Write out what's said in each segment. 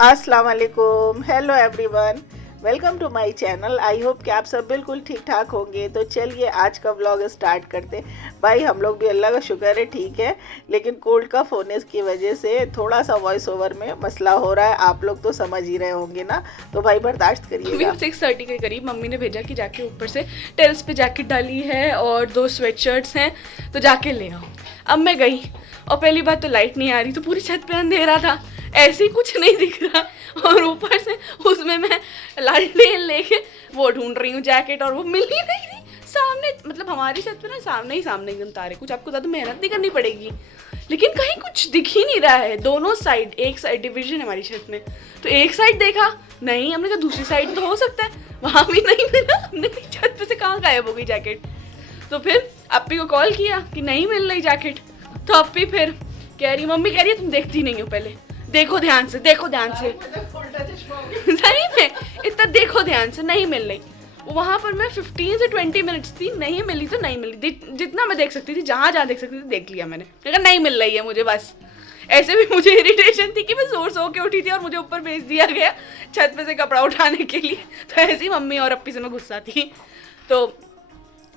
अस्सलाम वालेकुम, hello everyone, welcome to my channel. I hope कि आप सब बिल्कुल ठीक ठाक होंगे। तो चलिए आज का व्लॉग स्टार्ट करते। भाई हम लोग भी अल्लाह का शुक्र है ठीक है, लेकिन कोल्ड का होने की वजह से थोड़ा सा वॉइस ओवर में मसला हो रहा है। आप लोग तो समझ ही रहे होंगे ना, तो भाई बर्दाश्त करिएगा। 6:30 के करीब मम्मी ने भेजा कि जाके ऊपर से टेरेस पे जैकेट डाली है और 2 स्वेटशर्ट्स हैं तो जाके ले आओ। अब मैं गई और पहली बात तो लाइट नहीं आ रही, तो पूरी छत पे अंधेरा था, ऐसे ही कुछ नहीं दिख रहा। और ऊपर से उसमें मैं लालटेन लेके वो ढूंढ रही हूँ जैकेट, और वो मिल ही नहीं रही। सामने मतलब हमारी छत पे ना सामने ही एकदम तारे, कुछ आपको ज़्यादा मेहनत नहीं करनी पड़ेगी, लेकिन कहीं कुछ दिख ही नहीं रहा है। दोनों साइड, एक साइड डिवीजन है हमारी छत में, तो एक साइड देखा नहीं, हमने कहा दूसरी साइड तो हो सकता है, वहाँ भी नहीं मिला। हमने कहा छत पे से कहाँ गायब हो गई जैकेट। तो फिर अप्पी को कॉल किया कि नहीं मिल रही जैकेट, तो अप्पी फिर कह रही, मम्मी कह रही है तुम देखती नहीं हो, पहले देखो ध्यान से, देखो ध्यान से। सही में इतना देखो ध्यान से, नहीं मिल रही। वहाँ पर मैं 15 से 20 मिनट्स थी, नहीं मिली तो नहीं मिली, जितना मैं देख सकती थी, जहाँ जहाँ देख सकती थी देख लिया मैंने, लेकिन नहीं मिल रही है मुझे। बस ऐसे भी मुझे इरिटेशन थी कि मैं जोर सो के उठी थी और मुझे ऊपर भेज दिया गया छत पे से कपड़ा उठाने के लिए। तो ऐसी मम्मी और अप्पी से मैं गुस्सा थी। तो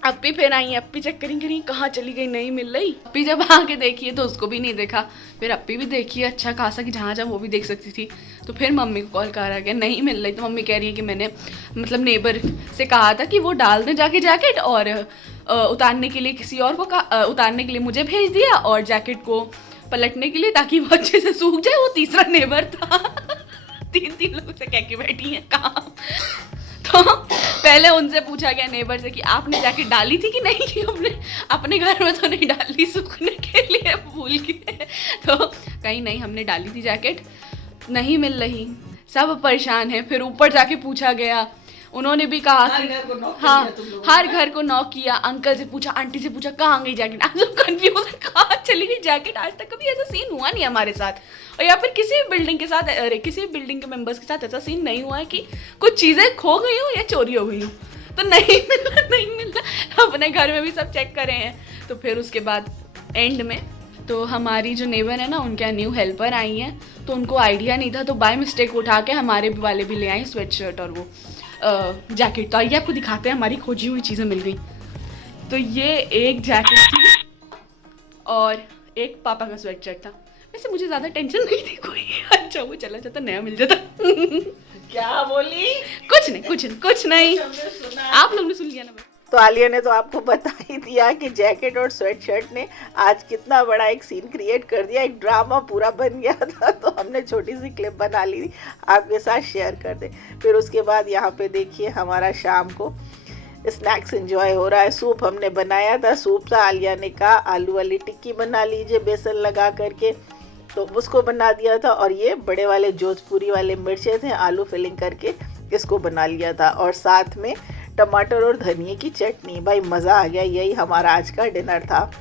अप्पी फिर आई, अप्पी चेक करी कहाँ चली गई, नहीं मिल रही। अप्पी जब आके देखी है तो उसको भी नहीं देखा, फिर अप्पी भी देखी है अच्छा खासा कि जहाँ जहाँ वो भी देख सकती थी। तो फिर मम्मी को कॉल करा गया, नहीं मिल रही। तो मम्मी कह रही है कि मैंने मतलब नेबर से कहा था कि वो डाल दें जाके जैकेट, और उतारने के लिए किसी और को उतारने के लिए मुझे भेज दिया, और जैकेट को पलटने के लिए ताकि वो अच्छे से सूख जाए। वो तीसरा नेबर था। तीन लोगों से कह के बैठी है काम। तो पहले उनसे पूछा गया नेबर से कि आपने जैकेट डाली थी कि नहीं, कि अपने घर में तो नहीं डाली, सूखने के लिए भूल गए। तो कहीं नहीं, हमने डाली थी जैकेट, नहीं मिल रही, सब परेशान हैं। फिर ऊपर जाके पूछा गया, उन्होंने भी कहा कि हाँ, हर घर को नॉक किया, अंकल से पूछा, आंटी से पूछा कहाँ गई जैकेट। आज लोग कंफ्यूज है कहाँ चली गई जैकेट। आज तक कभी ऐसा सीन हुआ नहीं हमारे साथ, और या फिर किसी भी बिल्डिंग के साथ, अरे किसी भी बिल्डिंग के मेंबर्स के साथ ऐसा सीन नहीं हुआ है कि कुछ चीज़ें खो गई हो या चोरी हो गई हो। तो नहीं मिला, अपने घर में भी सब चेक करे हैं। तो फिर उसके बाद एंड में तो हमारी जो नेबर है ना, उनके न्यू हेल्पर आई हैं, तो उनको आइडिया नहीं था, तो बाय मिस्टेक उठा के हमारे वाले भी ले आई स्वेट शर्ट और वो जैकेट। तो आइए आपको दिखाते हैं, हमारी खोजी हुई चीज़ें मिल गई। तो ये एक जैकेट थी और एक पापा का स्वेट शर्ट था। वैसे मुझे ज़्यादा टेंशन नहीं थी कोई, अच्छा वो चला जाता, नया मिल जाता। क्या बोली? कुछ नहीं, आप लोग ने सुन लिया ना। तो आलिया ने तो आपको बता ही दिया कि जैकेट और स्वेट शर्ट ने आज कितना बड़ा एक सीन क्रिएट कर दिया, एक ड्रामा पूरा बन गया था। तो हमने छोटी सी क्लिप बना ली, आपके साथ शेयर कर दे। फिर उसके बाद यहाँ पे देखिए हमारा शाम को स्नैक्स एंजॉय हो रहा है। सूप हमने बनाया था, सूप था, आलिया ने कहा आलू वाली टिक्की बना लीजिए बेसन लगा करके, तो उसको बना दिया था। और ये बड़े वाले जोधपुरी वाले मिर्चे थे, आलू फिलिंग करके इसको बना लिया था, और साथ में टमाटर और धनिए की चटनी। भाई मज़ा आ गया, यही हमारा आज का डिनर था।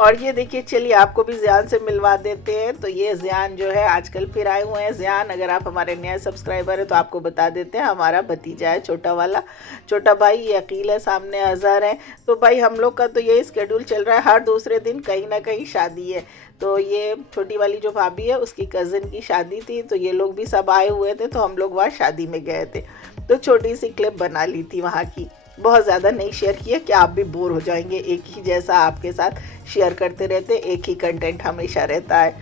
और ये देखिए, चलिए आपको भी ज़ियान से मिलवा देते हैं। तो ये ज़ियान जो है आजकल फिर आए हुए हैं। ज़ियान, अगर आप हमारे नए सब्सक्राइबर हैं तो आपको बता देते हैं, हमारा भतीजा है, छोटा वाला, छोटा भाई। ये अकील है, सामने अज़हर है। तो भाई हम लोग का तो यही स्केड्यूल चल रहा है, हर दूसरे दिन कहीं ना कहीं शादी है। तो ये छोटी वाली जो भाभी है उसकी कज़न की शादी थी, तो ये लोग भी सब आए हुए थे, तो हम लोग वहाँ शादी में गए थे। तो छोटी सी क्लिप बना ली थी वहाँ की, बहुत ज़्यादा नहीं शेयर किया कि आप भी बोर हो जाएंगे। एक ही जैसा आपके साथ शेयर करते रहते, एक ही कंटेंट हमेशा रहता है।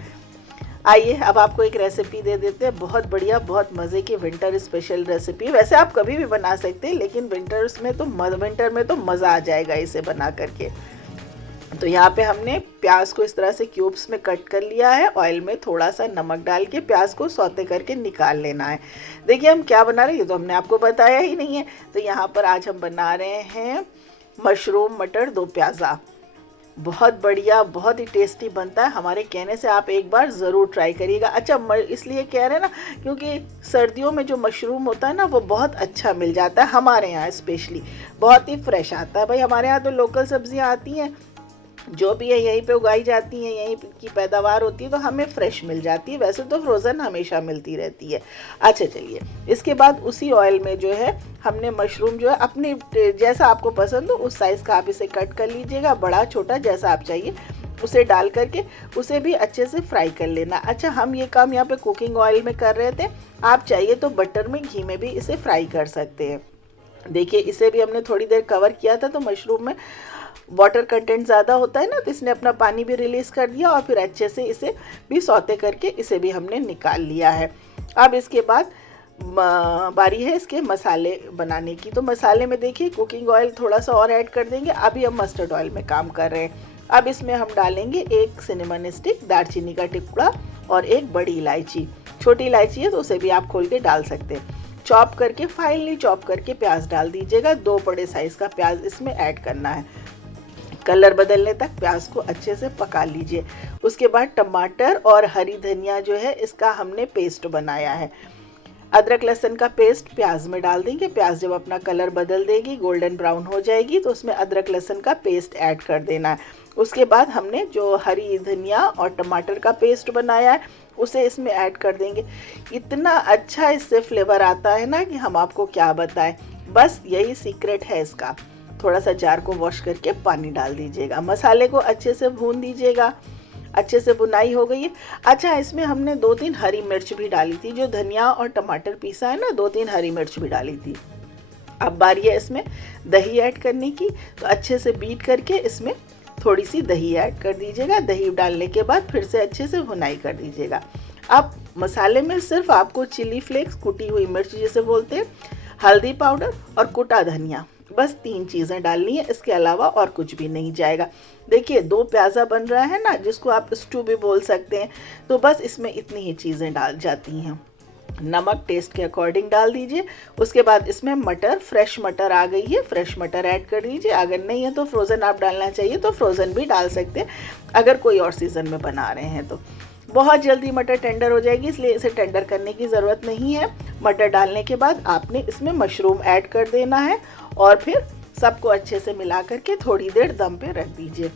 आइए अब आपको एक रेसिपी दे देते हैं, बहुत बढ़िया, बहुत मज़े की विंटर स्पेशल रेसिपी। वैसे आप कभी भी बना सकते हैं, लेकिन विंटर में तो मज़ा आ जाएगा इसे बना करके। तो यहाँ पे हमने प्याज को इस तरह से क्यूब्स में कट कर लिया है। ऑयल में थोड़ा सा नमक डाल के प्याज को सौते करके निकाल लेना है। देखिए हम क्या बना रहे हैं, ये तो हमने आपको बताया ही नहीं है। तो यहाँ पर आज हम बना रहे हैं मशरूम मटर दो प्याज़ा। बहुत बढ़िया, बहुत ही टेस्टी बनता है। हमारे कहने से आप एक बार ज़रूर ट्राई करिएगा। अच्छा, इसलिए कह रहे हैं ना, क्योंकि सर्दियों में जो मशरूम होता है ना, वो बहुत अच्छा मिल जाता है हमारे यहाँ, स्पेशली बहुत ही फ्रेश आता है। भाई हमारे यहाँ तो लोकल सब्जियाँ आती हैं, जो भी है यहीं पे उगाई जाती हैं, यहीं की पैदावार होती है, तो हमें फ्रेश मिल जाती है। वैसे तो फ्रोज़न हमेशा मिलती रहती है। अच्छा चलिए, इसके बाद उसी ऑयल में जो है हमने मशरूम जो है अपने जैसा आपको पसंद हो उस साइज़ का आप इसे कट कर लीजिएगा, बड़ा छोटा जैसा आप चाहिए। उसे डाल करके उसे भी अच्छे से फ्राई कर लेना। अच्छा, हम ये काम यहाँ पे कुकिंग ऑयल में कर रहे थे, आप चाहिए तो बटर में, घी में भी इसे फ्राई कर सकते हैं। देखिए इसे भी हमने थोड़ी देर कवर किया था, तो मशरूम में वाटर कंटेंट ज़्यादा होता है ना, तो इसने अपना पानी भी रिलीज़ कर दिया और फिर अच्छे से इसे भी सौते करके इसे भी हमने निकाल लिया है। अब इसके बाद बारी है इसके मसाले बनाने की। तो मसाले में देखिए कुकिंग ऑयल थोड़ा सा और ऐड कर देंगे। अभी हम मस्टर्ड ऑयल में काम कर रहे हैं। अब इसमें हम डालेंगे एक सिनेमन स्टिक, दालचीनी का टुकड़ा और एक बड़ी इलायची। छोटी इलायची है तो उसे भी आप खोल के डाल सकते हैं। चॉप करके, फाइनली चॉप करके प्याज डाल दीजिएगा। 2 बड़े साइज़ का प्याज इसमें ऐड करना है। कलर बदलने तक प्याज को अच्छे से पका लीजिए। उसके बाद टमाटर और हरी धनिया जो है इसका हमने पेस्ट बनाया है। अदरक लहसुन का पेस्ट प्याज में डाल देंगे। प्याज जब अपना कलर बदल देगी, गोल्डन ब्राउन हो जाएगी, तो उसमें अदरक लहसुन का पेस्ट ऐड कर देना है। उसके बाद हमने जो हरी धनिया और टमाटर का पेस्ट बनाया है उसे इसमें ऐड कर देंगे। इतना अच्छा इससे फ्लेवर आता है ना कि हम आपको क्या बताएं। बस यही सीक्रेट है इसका। थोड़ा सा जार को वॉश करके पानी डाल दीजिएगा। मसाले को अच्छे से भून दीजिएगा। अच्छे से बुनाई हो गई है। अच्छा, इसमें हमने 2-3 हरी मिर्च भी डाली थी। जो धनिया और टमाटर पीसा है ना, 2-3 हरी मिर्च भी डाली थी। अब बारी है इसमें दही ऐड करने की, तो अच्छे से बीट करके इसमें थोड़ी सी दही ऐड कर दीजिएगा। दही डालने के बाद फिर से अच्छे से भुनाई कर दीजिएगा। अब मसाले में सिर्फ आपको चिली फ्लेक्स, कुटी हुई मिर्च जिसे बोलते हैं, हल्दी पाउडर और कुटा धनिया, बस 3 चीज़ें डालनी है। इसके अलावा और कुछ भी नहीं जाएगा। देखिए 2 प्याज़ा बन रहा है ना, जिसको आप स्टू भी बोल सकते हैं। तो बस इसमें इतनी ही चीज़ें डाल जाती हैं। नमक टेस्ट के अकॉर्डिंग डाल दीजिए। उसके बाद इसमें मटर, फ्रेश मटर आ गई है, फ्रेश मटर ऐड कर दीजिए। अगर नहीं है तो फ्रोज़न आप डालना चाहिए तो फ्रोज़न भी डाल सकते हैं, अगर कोई और सीज़न में बना रहे हैं तो। बहुत जल्दी मटर टेंडर हो जाएगी, इसलिए इसे टेंडर करने की ज़रूरत नहीं है। मटर डालने के बाद आपने इसमें मशरूम ऐड कर देना है और फिर सबको अच्छे से मिला करके थोड़ी देर दम पे रख दीजिए।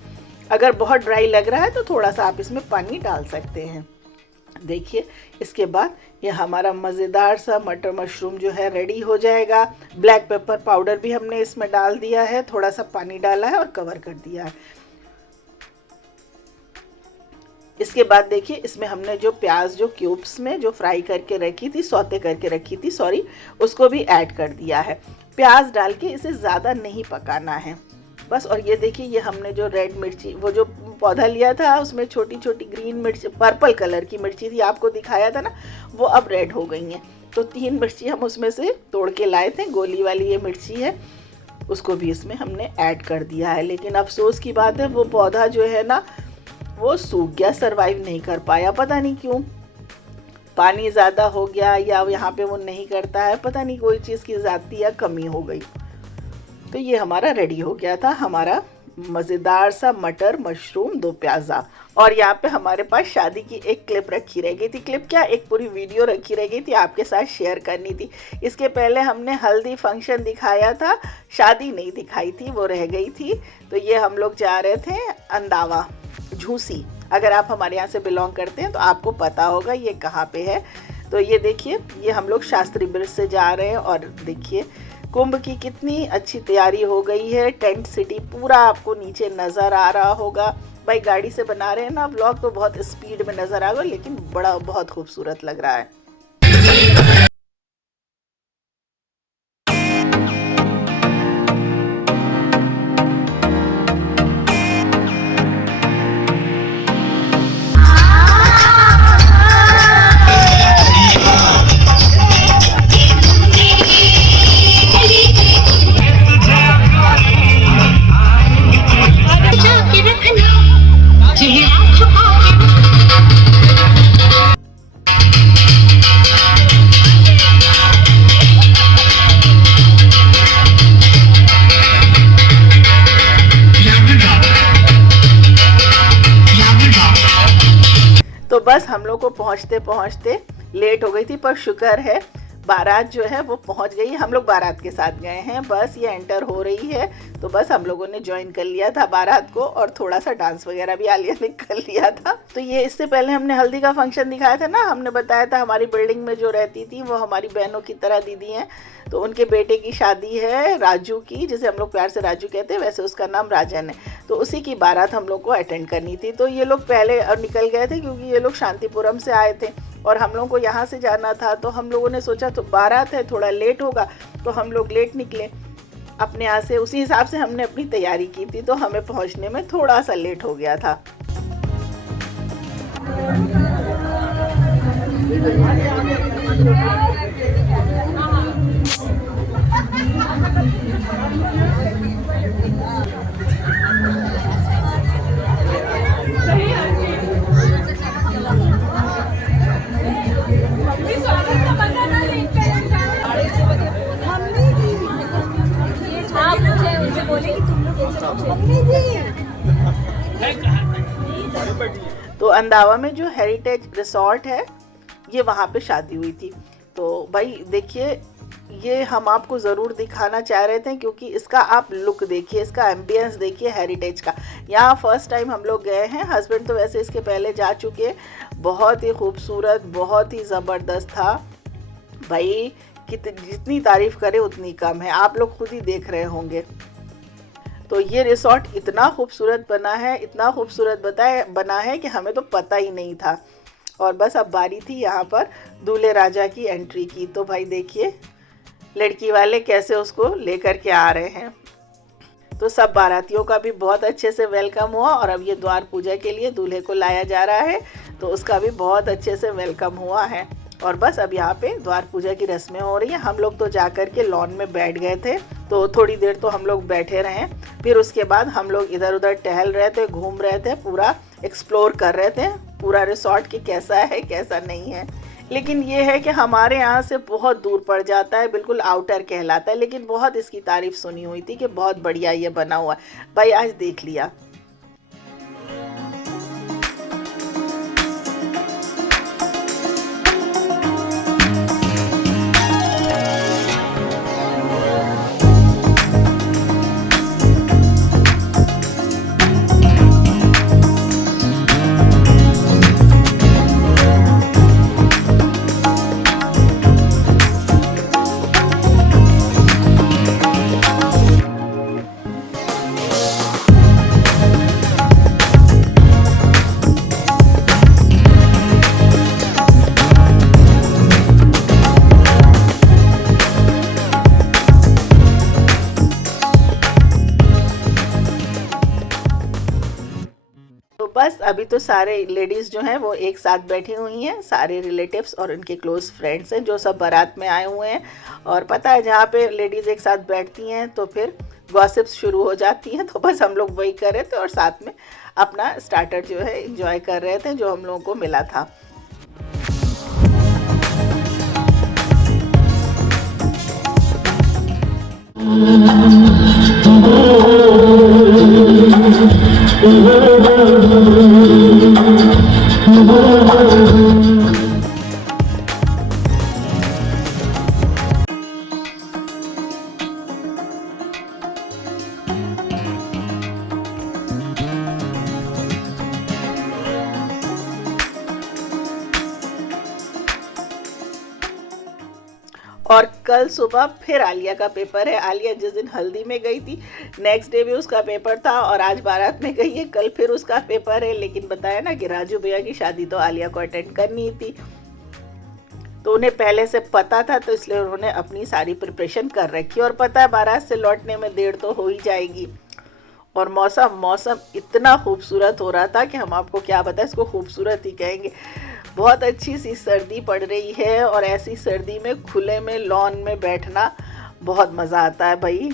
अगर बहुत ड्राई लग रहा है तो थोड़ा सा आप इसमें पानी डाल सकते हैं। देखिए इसके बाद ये हमारा मज़ेदार सा मटर मशरूम जो है रेडी हो जाएगा। ब्लैक पेपर पाउडर भी हमने इसमें डाल दिया है, थोड़ा सा पानी डाला है और कवर कर दिया है। इसके बाद देखिए इसमें हमने जो प्याज जो क्यूब्स में जो फ्राई करके रखी थी, सौते करके रखी थी, सॉरी, उसको भी ऐड कर दिया है। प्याज डाल के इसे ज़्यादा नहीं पकाना है बस। और ये देखिए ये हमने जो रेड मिर्ची, वो जो पौधा लिया था उसमें छोटी छोटी ग्रीन मिर्च, पर्पल कलर की मिर्ची थी, आपको दिखाया था ना, वो अब रेड हो गई हैं। तो 3 मिर्ची हम उसमें से तोड़ के लाए थे, गोली वाली ये मिर्ची है, उसको भी इसमें हमने ऐड कर दिया है। लेकिन अफसोस की बात है वो पौधा जो है ना वो सूख गया, सरवाइव नहीं कर पाया, पता नहीं क्यों। पानी ज़्यादा हो गया या यहाँ पे वो नहीं करता है, पता नहीं कोई चीज़ की ज़्यादती या कमी हो गई। तो ये हमारा रेडी हो गया था, हमारा मज़ेदार सा मटर मशरूम 2 प्याज़ा। और यहाँ पे हमारे पास शादी की एक क्लिप रखी रह गई थी, क्लिप क्या, एक पूरी वीडियो रखी रह गई थी, आपके साथ शेयर करनी थी। इसके पहले हमने हल्दी फंक्शन दिखाया था, शादी नहीं दिखाई थी, वो रह गई थी। तो ये हम लोग जा रहे थे अंदावा, झूसी। अगर आप हमारे यहाँ से बिलोंग करते हैं तो आपको पता होगा ये कहाँ पे है। तो ये देखिए ये हम लोग शास्त्री ब्रिज से जा रहे हैं और देखिए कुंभ की कितनी अच्छी तैयारी हो गई है। टेंट सिटी पूरा आपको नीचे नज़र आ रहा होगा। भाई गाड़ी से बना रहे हैं ना व्लॉग, तो बहुत स्पीड में नज़र आएगा, लेकिन बड़ा बहुत खूबसूरत लग रहा है। तो बस हम लोग को पहुंचते पहुंचते लेट हो गई थी, पर शुक्र है बारात जो है वो पहुंच गई। हम लोग बारात के साथ गए हैं, बस ये एंटर हो रही है तो बस हम लोगों ने ज्वाइन कर लिया था बारात को, और थोड़ा सा डांस वगैरह भी आलिया ने कर लिया था। तो ये इससे पहले हमने हल्दी का फंक्शन दिखाया था ना, हमने बताया था हमारी बिल्डिंग में जो रहती थी वो हमारी बहनों की तरह दीदी हैं, तो उनके बेटे की शादी है राजू की, जिसे हम लोग प्यार से राजू कहते हैं, वैसे उसका नाम राजन है। तो उसी की बारात हम लोग को अटेंड करनी थी। तो ये लोग पहले निकल गए थे क्योंकि ये लोग शांतिपुरम से आए थे और हम लोगों को यहाँ से जाना था। तो हम लोगों ने सोचा तो बारात है, थोड़ा लेट होगा, तो हम लोग लेट निकले अपने यहाँ से। उसी हिसाब से हमने अपनी तैयारी की थी, तो हमें पहुँचने में थोड़ा सा लेट हो गया था। तो अंदावा में जो हेरिटेज रिसोर्ट है ये वहाँ पे शादी हुई थी। तो भाई देखिए, ये हम आपको ज़रूर दिखाना चाह रहे थे क्योंकि इसका आप लुक देखिए, इसका एम्बियंस देखिए हेरिटेज का। यहाँ फर्स्ट टाइम हम लोग गए हैं, हस्बैंड तो वैसे इसके पहले जा चुके। बहुत ही खूबसूरत, बहुत ही ज़बरदस्त था भाई, जितनी तारीफ़ करे उतनी कम है, आप लोग खुद ही देख रहे होंगे। तो ये रिसोर्ट इतना खूबसूरत बना है, इतना खूबसूरत बना है कि हमें तो पता ही नहीं था। और बस अब बारी थी यहाँ पर दूल्हे राजा की एंट्री की। तो भाई देखिए लड़की वाले कैसे उसको लेकर के आ रहे हैं। तो सब बारातियों का भी बहुत अच्छे से वेलकम हुआ, और अब ये द्वार पूजा के लिए दूल्हे को लाया जा रहा है, तो उसका भी बहुत अच्छे से वेलकम हुआ है। और बस अब यहाँ पे द्वार पूजा की रस्में हो रही हैं। हम लोग तो जा कर के लॉन में बैठ गए थे, तो थोड़ी देर तो हम लोग बैठे रहे। फिर उसके बाद हम लोग इधर उधर टहल रहे थे, घूम रहे थे, पूरा एक्सप्लोर कर रहे थे पूरा रिसोर्ट कि कैसा है कैसा नहीं है। लेकिन ये है कि हमारे यहाँ से बहुत दूर पड़ जाता है, बिल्कुल आउटर कहलाता है, लेकिन बहुत इसकी तारीफ़ सुनी हुई थी कि बहुत बढ़िया ये बना हुआ है। भाई आज देख लिया। बस अभी तो सारे लेडीज़ जो हैं वो एक साथ बैठी हुई हैं, सारे रिलेटिव्स और उनके क्लोज़ फ्रेंड्स हैं जो सब बारात में आए हुए हैं। और पता है जहाँ पे लेडीज़ एक साथ बैठती हैं तो फिर गॉसिप्स शुरू हो जाती हैं। तो बस हम लोग वही कर रहे थे और साथ में अपना स्टार्टर जो है एंजॉय कर रहे थे जो हम लोगों को मिला था। और कल सुबह फिर आलिया का पेपर है। आलिया जिस दिन हल्दी में गई थी नेक्स्ट डे भी उसका पेपर था, और आज बारात में गई है, कल फिर उसका पेपर है। लेकिन बताया ना कि राजू भैया की शादी तो आलिया को अटेंड करनी थी, तो उन्हें पहले से पता था, तो इसलिए उन्होंने अपनी सारी प्रिपरेशन कर रखी। और पता है बारात से लौटने में देर तो हो ही जाएगी। और मौसम इतना खूबसूरत हो रहा था कि हम आपको क्या बताएं, इसको खूबसूरत ही कहेंगे। बहुत अच्छी सी सर्दी पड़ रही है, और ऐसी सर्दी में खुले में लॉन में बैठना बहुत मज़ा आता है भाई।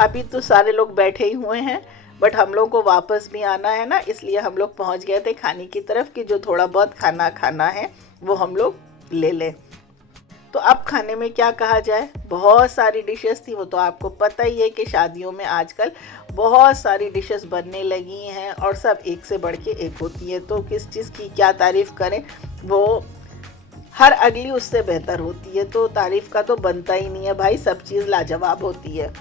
अभी तो सारे लोग बैठे ही हुए हैं, बट हम लोग को वापस भी आना है ना, इसलिए हम लोग पहुंच गए थे खाने की तरफ कि जो थोड़ा बहुत खाना है वो हम लोग ले लें। तो अब खाने में क्या कहा जाए, बहुत सारी डिशेस थी। वो तो आपको पता ही है कि शादियों में आजकल बहुत सारी डिशेस बनने लगी हैं और सब एक से बढ़ के एक होती है। तो किस चीज़ की क्या तारीफ़ करें, वो हर अगली उससे बेहतर होती है। तो तारीफ़ का तो बनता ही नहीं है भाई, सब चीज़ लाजवाब होती है।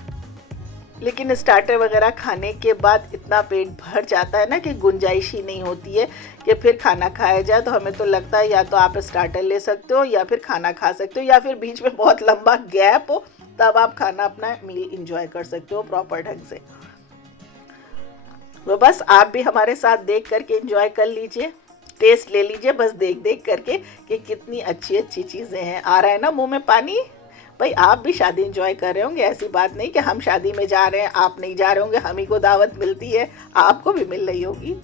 लेकिन स्टार्टर वगैरह खाने के बाद इतना पेट भर जाता है ना कि गुंजाइश ही नहीं होती है कि फिर खाना खाया जाए। तो हमें तो लगता है या तो आप स्टार्टर ले सकते हो या फिर खाना खा सकते हो, या फिर बीच में बहुत लंबा गैप हो तब आप खाना अपना मील इंजॉय कर सकते हो प्रॉपर ढंग से। तो बस आप भी हमारे साथ देख करके इंजॉय कर लीजिए, टेस्ट ले लीजिए बस देख देख करके कि कितनी अच्छी अच्छी चीज़ें हैं। आ रहा है ना मुंह में पानी। भाई आप भी शादी एंजॉय कर रहे होंगे, ऐसी बात नहीं कि हम शादी में जा रहे हैं आप नहीं जा रहे होंगे, हम ही को दावत मिलती है, आपको भी मिल रही होगी।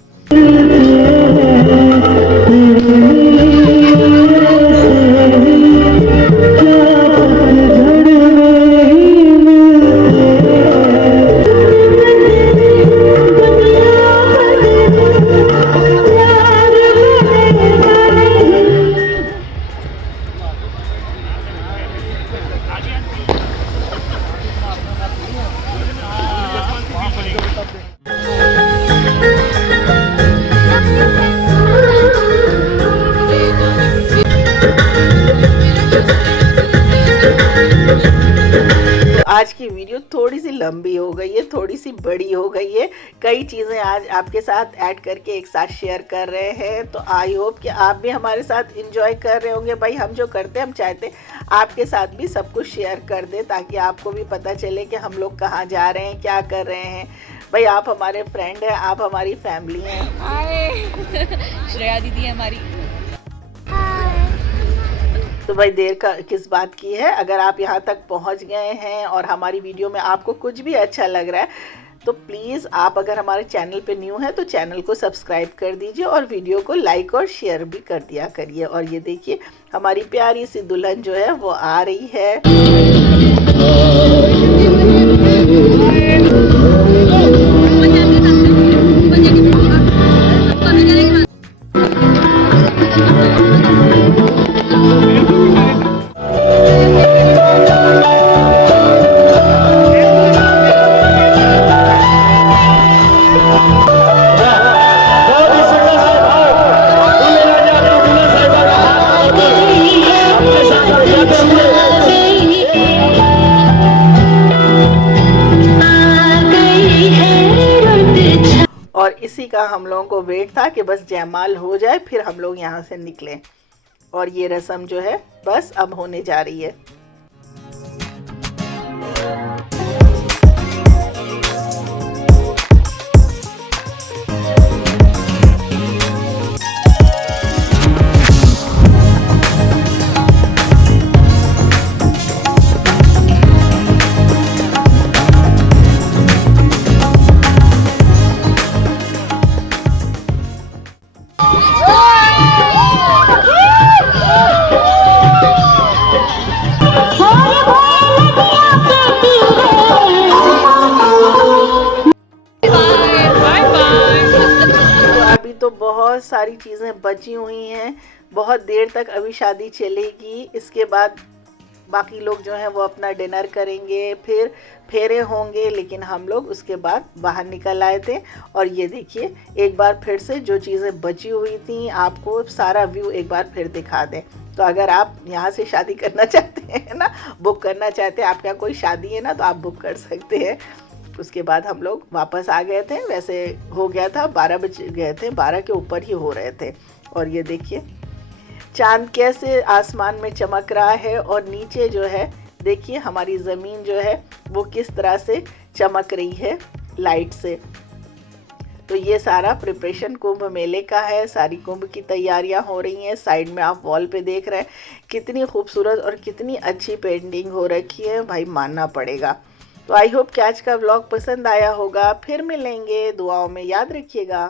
आज की वीडियो थोड़ी सी लंबी हो गई है, थोड़ी सी बड़ी हो गई है, कई चीज़ें आज आपके साथ ऐड करके एक साथ शेयर कर रहे हैं। तो आई होप कि आप भी हमारे साथ इंजॉय कर रहे होंगे। भाई हम जो करते हैं हम चाहते आपके साथ भी सब कुछ शेयर कर दें ताकि आपको भी पता चले कि हम लोग कहाँ जा रहे हैं, क्या कर रहे हैं। भाई आप हमारे फ्रेंड हैं, आप हमारी फैमिली हैं। श्रेया दीदी है हमारी। तो भाई देर का किस बात की है, अगर आप यहाँ तक पहुँच गए हैं और हमारी वीडियो में आपको कुछ भी अच्छा लग रहा है तो प्लीज़ आप अगर हमारे चैनल पे न्यू है तो चैनल को सब्सक्राइब कर दीजिए और वीडियो को लाइक और शेयर भी कर दिया करिए। और ये देखिए हमारी प्यारी सी दुल्हन जो है वो आ रही है। और इसी का हम लोगों को वेट था कि बस जयमाल हो जाए फिर हम लोग यहाँ से निकलें। और ये रस्म जो है बस अब होने जा रही है। तो बहुत सारी चीज़ें बची हुई हैं, बहुत देर तक अभी शादी चलेगी। इसके बाद बाकी लोग जो हैं वो अपना डिनर करेंगे, फिर फेरे होंगे। लेकिन हम लोग उसके बाद बाहर निकल आए थे। और ये देखिए एक बार फिर से जो चीज़ें बची हुई थी आपको सारा व्यू एक बार फिर दिखा दें। तो अगर आप यहाँ से शादी करना चाहते हैं ना, बुक करना चाहते हैं, आपका कोई शादी है ना तो आप बुक कर सकते हैं। उसके बाद हम लोग वापस आ गए थे। वैसे हो गया था 12 बज गए थे, 12 के ऊपर ही हो रहे थे। और ये देखिए चांद कैसे आसमान में चमक रहा है और नीचे जो है देखिए हमारी ज़मीन जो है वो किस तरह से चमक रही है लाइट से। तो ये सारा प्रिपरेशन कुंभ मेले का है, सारी कुंभ की तैयारियां हो रही हैं। साइड में आप वॉल पे देख रहे हैं कितनी खूबसूरत और कितनी अच्छी पेंटिंग हो रखी है, भाई मानना पड़ेगा। तो आई होप कि आज का व्लॉग पसंद आया होगा। फिर मिलेंगे, दुआओं में याद रखिएगा।